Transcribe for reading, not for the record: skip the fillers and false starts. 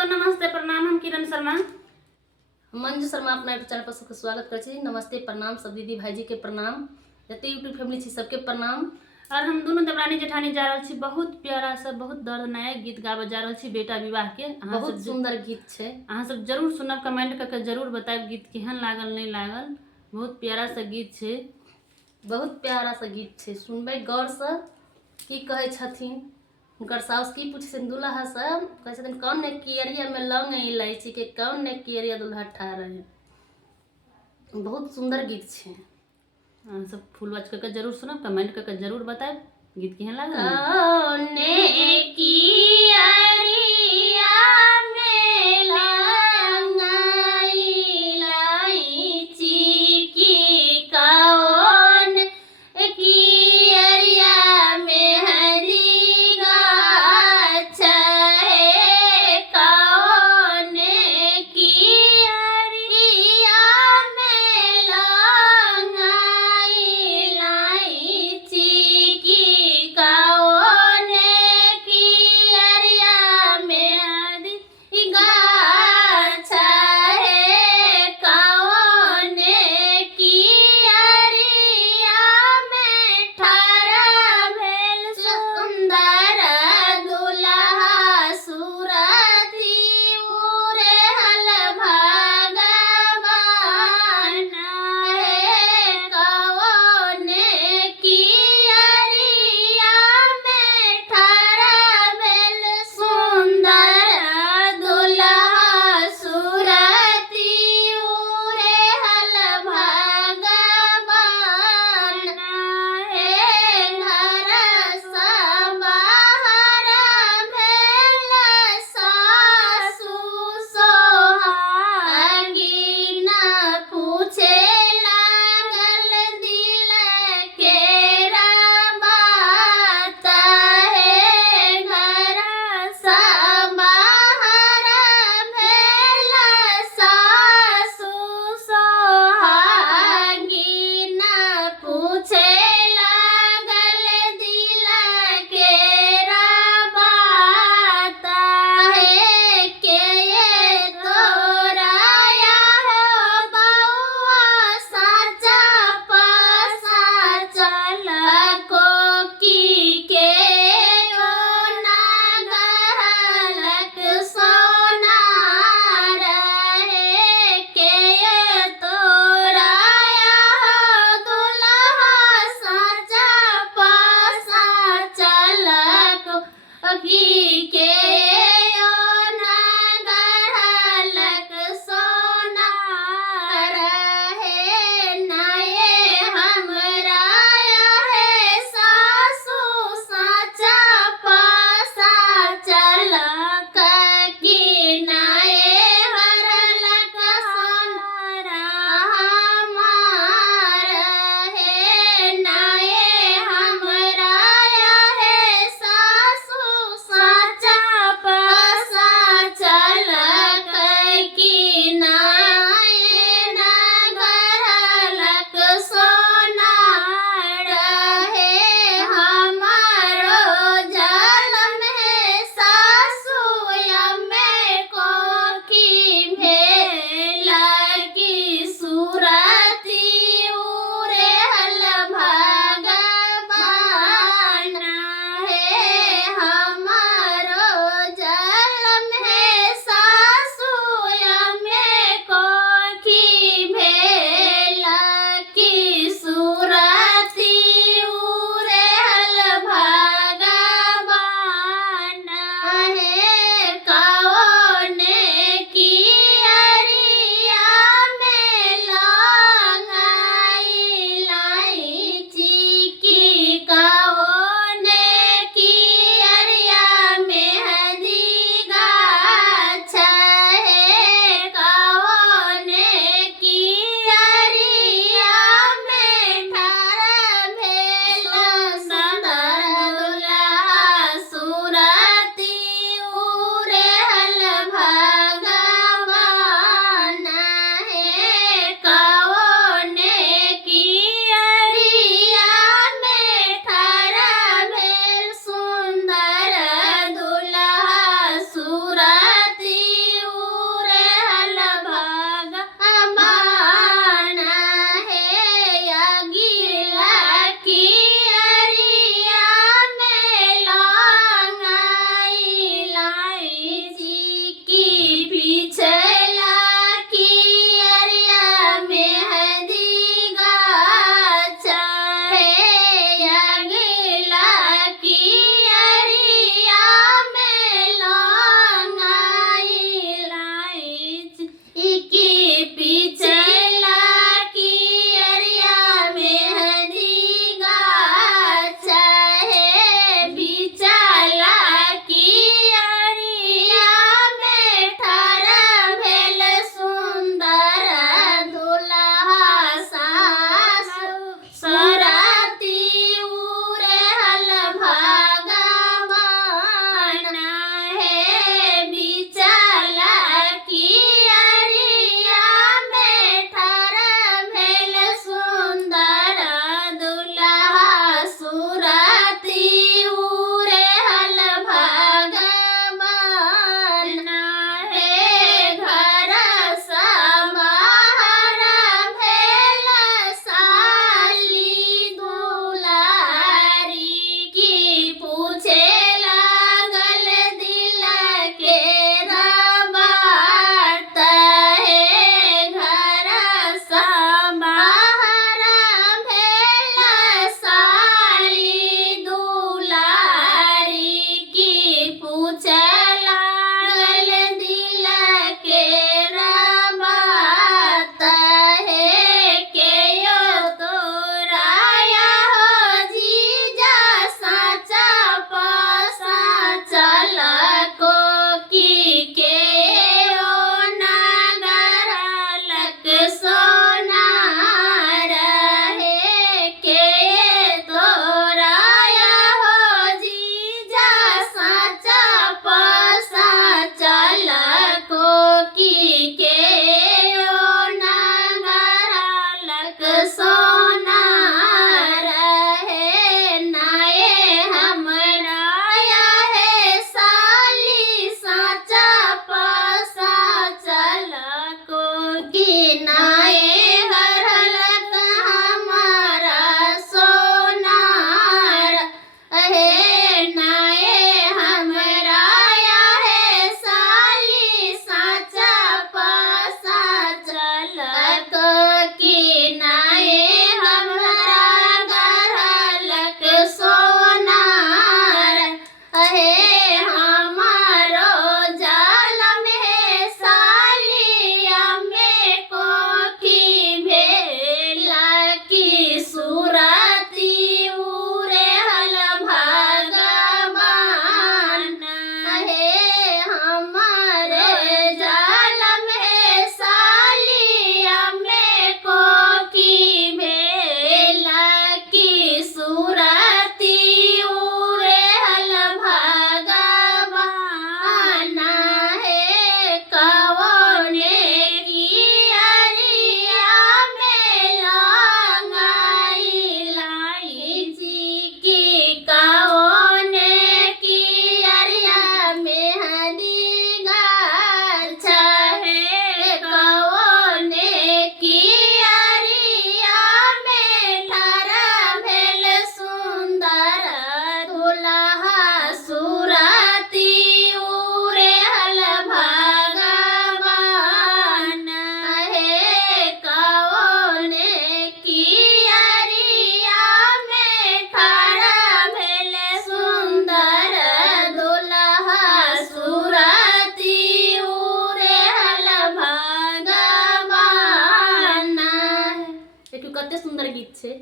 दोस्तों नमस्ते प्रणाम। हम किरण शर्मा मंजू शर्मा अपना यूट्यूब चैनल पर सबके स्वागत करे छी। नमस्ते प्रणाम सब दीदी भाईजी के प्रणाम, जते यूट्यूब फैमिली छी सबके प्रणाम। और हम दोनों देवरानी जेठानी जा रहल छी बहुत प्यारा सा बहुत दर्दनायक गीत गावे जा रहल छी बेटा विवाह के। बहुत सुंदर गीत छे, अहाँ सब जरूर सुनब, कमेंट करके जरूर बताएब गीत केहन लागल नहीं लागल। बहुत प्यारा सा गीत छे, बहुत प्यारा सा गीत छे, सुनबे गौर से। की कहे छथिन उनकर साउस, की पूछे दुल्हा सब कहे छथिन कौन ने कियरिया में लौंग इलायची के, कौन ने कियरिया दुल्हा ठार है। बहुत सुंदर गीत छे, अहाँ सब फुल वॉच करके जरूर सुनब, कमेंट करके जरूर बताएब गीत केहन लागल। कौन ने कियरिया में लौंग इलायची की, कौन कियरिया में हरी गाछ है, कौन कियरिया में लौंग इलायची की, कौन कियरिया हमारे जाल में सालिया में कोकी भेला की सूरती उरे हल भगवाना है कवने की अरिया में लंगाई लाई जी की कवने की अरिया में हदी गाछा है कवने की अरिया में ठारा भेल सुंदर दुल्हा सुरती उरे हल भगवान है कवने की अरिया में ठारा भेल सुंदर दुल्हा सुरती उरे हल भगवान। देखियो कते सुंदर गीत छै।